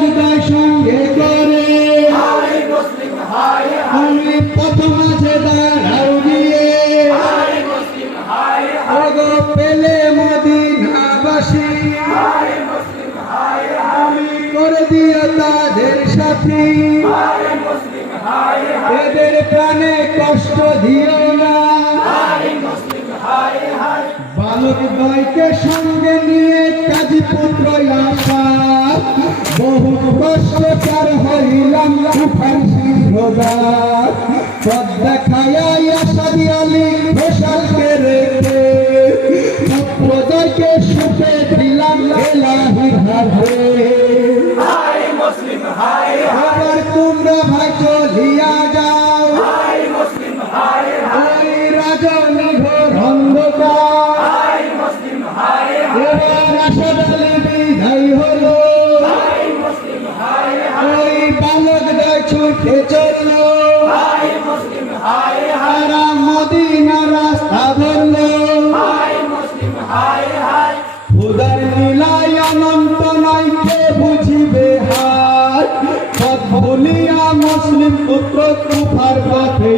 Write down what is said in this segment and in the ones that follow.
হৃদয় সঙ্গে করে আমি পথ মাঝে দাঁড়াও দিয়ে আগো পেলে মদিনাবাসী আমি করে দিও তাদের সাথী এদের প্রাণে কষ্ট দিও না বালক ভাইকে সঙ্গে নিয়ে কাজী পুত্র আসা বহু কষ্টকর হইলাম তুফান সিংহদার পথ দেখাইয়া আসাদি আলী ঘোষালকে রেখে সম্প্রদায়কে সুখে দিলাম এলাহির হাতে আবার তোমরা ভাই চলিয়া যাও ওই রাজনী ঘোর অন্ধকার এবার আসাদ আলী বিদায় হলো ওই বালকদের ছুটে চললো তারা মদিনা রাস্তা ধরলো উদার নীলায় অনন্ত নয় কে বুঝিবে হার পথ বলিয়া মুসলিম পুত্র তুফার পথে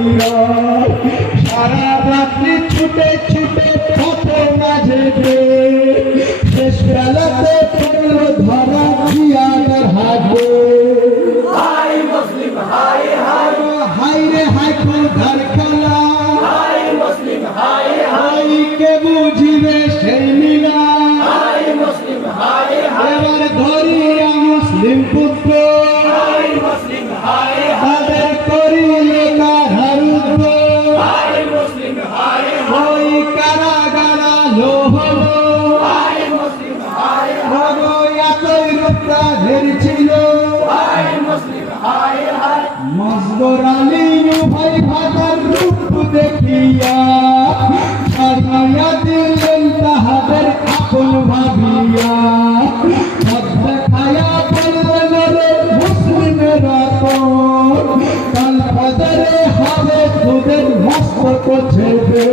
সারা রাত্রি ছুটে ছুটে পথে মাঝে শেষ বেলাতে পড়ল ধরা জিয়াদের হাতে হাই রে হাই খুদার খেলা হাই কে বুঝিবে সেই নীলা এবার ধরিয়া মুসলিম পুত্র তাদের করিলে কারারুদ্ধ ওই কারাগারা লোহল এতই রূপ তাদের ছিল মজগর আলী ভাই ভাতার রূপ দেখিয়া ছাড়িয়া দিলেন তাহাদের আপন ভাবিয়া দেখায়া বললেন রে মুসলিমের কাল ফজরে হবে তোদের মস্তক ছেড়ে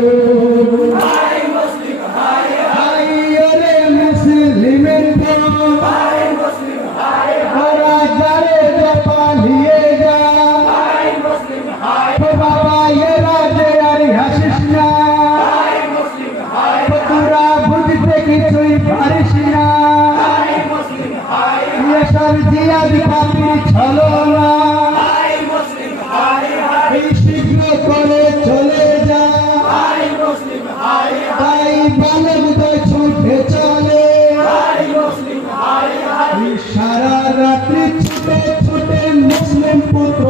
মুসলিমের ওরা যারে পালিয়ে যা বাবা এরা যে আর হাসিস না তোরা বুঝতে কিছুই পারিস না এসব জিয়াদ পাপি ছলো না এই শীঘ্র করে চলে যা তাই বালকদের ছুটে চলে সারা রাত্রি ছুটে ছুটে মুসলিম পুত্র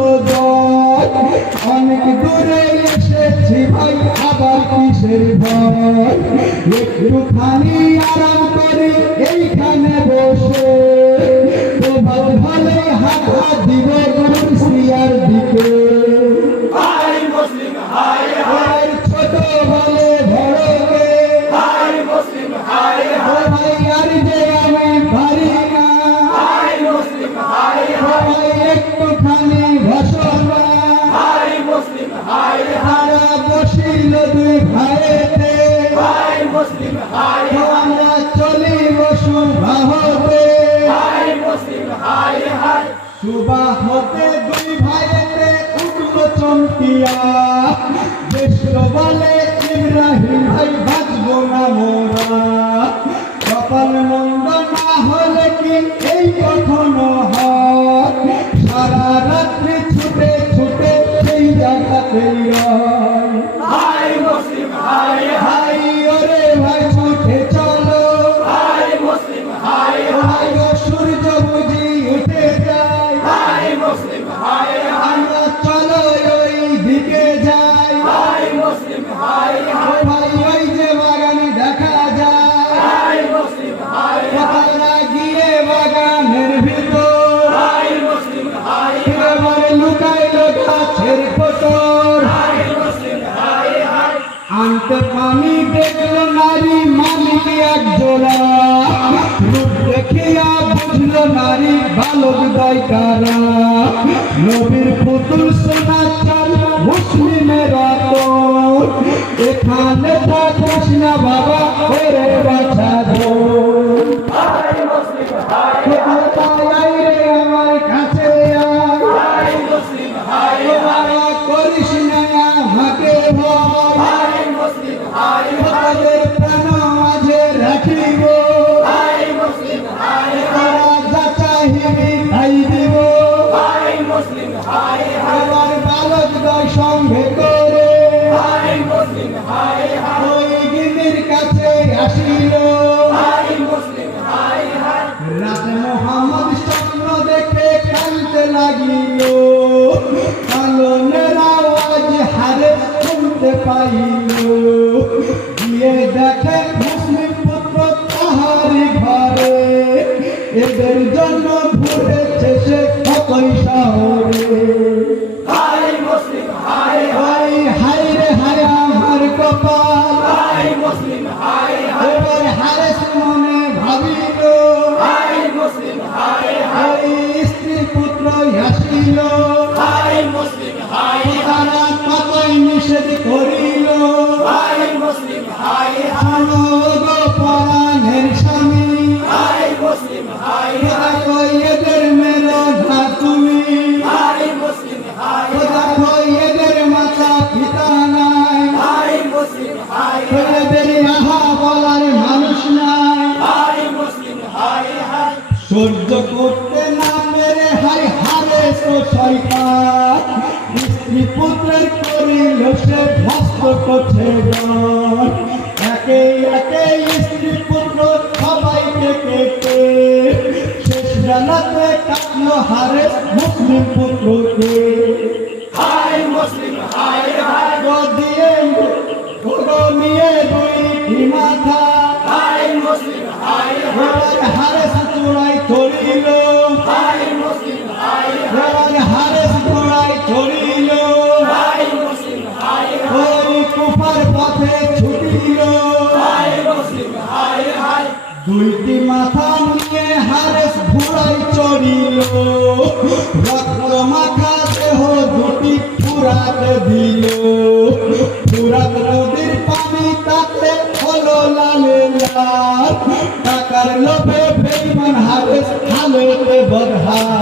অনেক দূরে এসেছি ভাই আবার কিসের ভয় একটুখানি আরাম করে এইখানে বসে তোমার ভালো হাঁটা দিব সিয়ার দিকে ছোট বলে বড়কে ভাই আর যে আমি পারি না একটুখানি ঘোষণা তারা বসিল দুই ভাইতে আমরা চলি বসু বাহতে সুবাহ হতে দুই ভাইতে উঠল চমকিয়া দেশ বলে ইব্রাহিম ভাই বাঁচব না মোরা কপাল মন্দ না হলে কি এই কখনো হয় সারা রাত্রি ছুটে ছুটে সেই জায়গাতে হাই ওরে ভাই ছুটে চলো ভাই সূর্য বুঝি উঠে যায় আমরা চলো ওই দিকে যাই ভাই ওই যে বাগানে দেখা যায় গিয়ে বাগানের ভিতর এবার লুকাইল গাছের কোটর আনতে পানি দেখলো নারী মালিক এক জোড়া রূপ দেখিয়া বুঝলো নারী বালক দায় কারা নবীর পুতুল সোনা চাল মুসলিমের এখানে থাকিস না বাবা ওরে বাছা দো রে এদের জন্য ঘুরেছে সে কতই শহরে। হায় মুসলিম হায় হায় হায় রে হায় আমার কপাল, হায় মুসলিম হায় এবার হারেস মনে ভাবিল, হায় মুসলিম হায় হায় স্ত্রী পুত্র হাসিল, হায় মুসলিম হায় তারা কতই নিষেধ করিল। হায় মুসলিম হায় শোনো গো পরাণের স্বামী, হায় মুসলিম হায় খোদা কই এদের মেরো না তুমি, হায় মুসলিম হায় খোদা কই এদের মাতা পিতা নাই, হায় মুসলিম হায় এদের আহা বলার মানুষ নাই। হায় মুসলিম হায় সহ্য করতে না মেরে হাই হারে তো শয়তান, স্ত্রী পুত্রের করিল সে ভস্ত করছে গান। একে একে স্ত্রী পুত্র সবাইকে কেটে শেষ বেলাতে কাটলো হারে মুসলিম পুত্রকে। হায় মুসলিম হায় দিয়ে নিয়ে দুইটি মাথা, হায় মুসলিম হায় এবার হারে চূড়াই চড়িল, হায় মুসলিম হায় এবার হারে চূড়াই চড়িল, হায় মুসলিম হায় ওই কুফার পথে ছুটিল। হায় মুসলিম হায় দুইটি মাথা নিয়ে হারেস ঘোড়াই চড়িল, রক্ত মাখা দেহ দুটি ফুরাত দিল, ফুরাত নদীর পানি তাতে হলো লালে লাল, টাকার লোভে বেঈমান হারেস হালতে বদহাল।